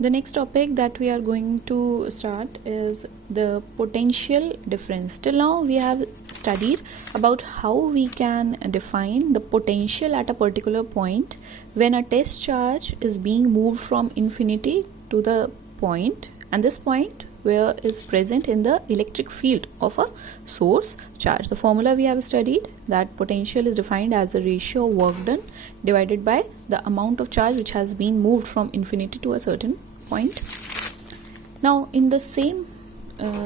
The next topic that we are going to start is the potential difference. Till now we have studied about how we can define the potential at a particular point when a test charge is being moved from infinity to the point, and this point where is present in the electric field of a source charge. The formula we have studied, that potential is defined as the ratio of work done divided by the amount of charge which has been moved from infinity to a certain point. Now in the same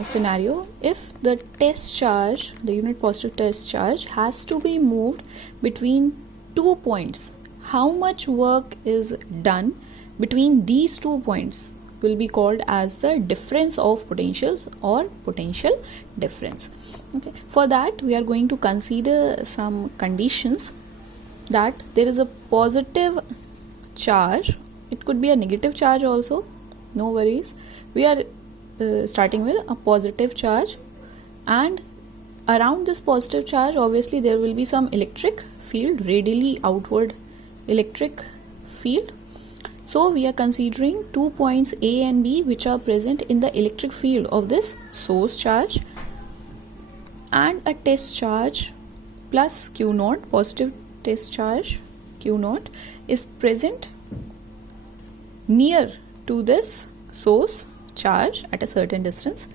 scenario, if the test charge, the unit positive test charge, has to be moved between 2 points, how much work is done between these 2 points will be called as the difference of potentials or potential difference. Okay, for that we are going to consider some conditions, that there is a positive charge, it could be a negative charge also, no worries. We are starting with a positive charge, and around this positive charge obviously there will be some electric field, radially outward electric field. So we are considering 2 points A and B which are present in the electric field of this source charge, and a test charge plus Q naught, positive test charge Q naught, is present near to this source charge at a certain distance.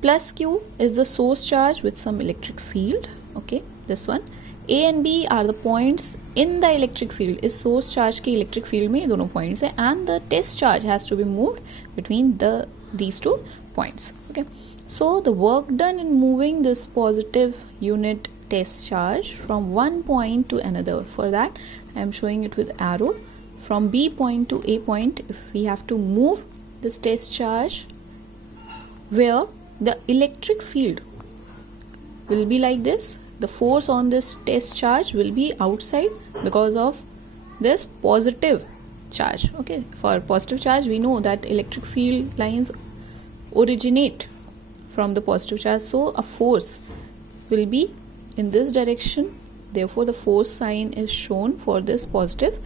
Plus Q is the source charge with some electric field. Okay, this one. A and B are the points in the electric field. इस source charge के electric field में ये दोनों points है, and the test charge has to be moved between these 2 points. Okay, so the work done in moving this positive unit test charge from one point to another, for that I am showing it with arrow. From B point to A point, if we have to move this test charge, where the electric field will be like this, the force on this test charge will be outside because of this positive charge. Okay, for positive charge we know that electric field lines originate from the positive charge, so a force will be in this direction, therefore the force sign is shown for this positive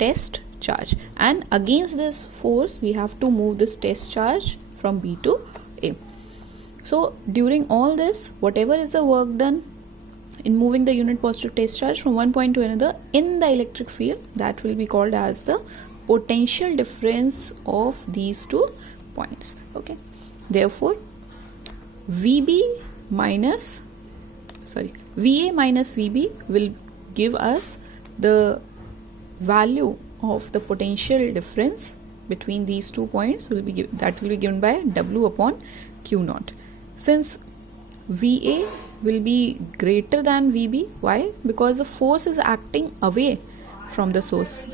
test charge, and against this force we have to move this test charge from B to A. So during all this, whatever is the work done in moving the unit positive test charge from one point to another in the electric field, that will be called as the potential difference of these 2 points. Okay, therefore VA minus VB will give us the value of the potential difference between these 2 points, will be given by W upon Q naught. Since VA will be greater than VB, why? Because the force is acting away from the source.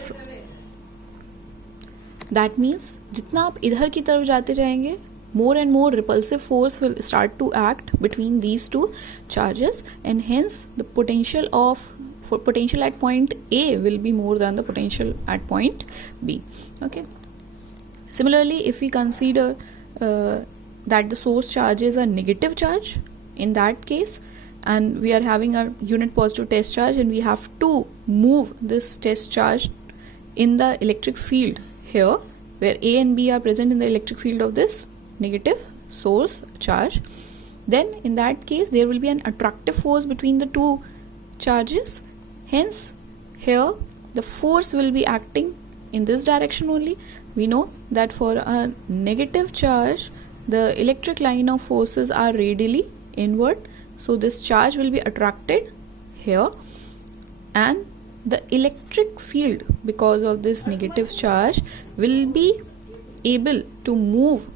That means जितना आप इधर की तरफ जाते जाएंगे, more and more repulsive force will start to act between these 2 charges, and hence the potential at point A will be more than the potential at point B. Okay. Similarly, if we consider that the source charge is a negative charge, in that case, and we are having a unit positive test charge, and we have to move this test charge in the electric field here, where A and B are present in the electric field of this negative source charge, then in that case there will be an attractive force between the 2 charges. Hence here the force will be acting in this direction only. We know that for a negative charge the electric line of forces are radially inward, so this charge will be attracted here, and the electric field, because of this negative charge, will be able to move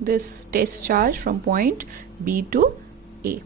this test charge from point B to A.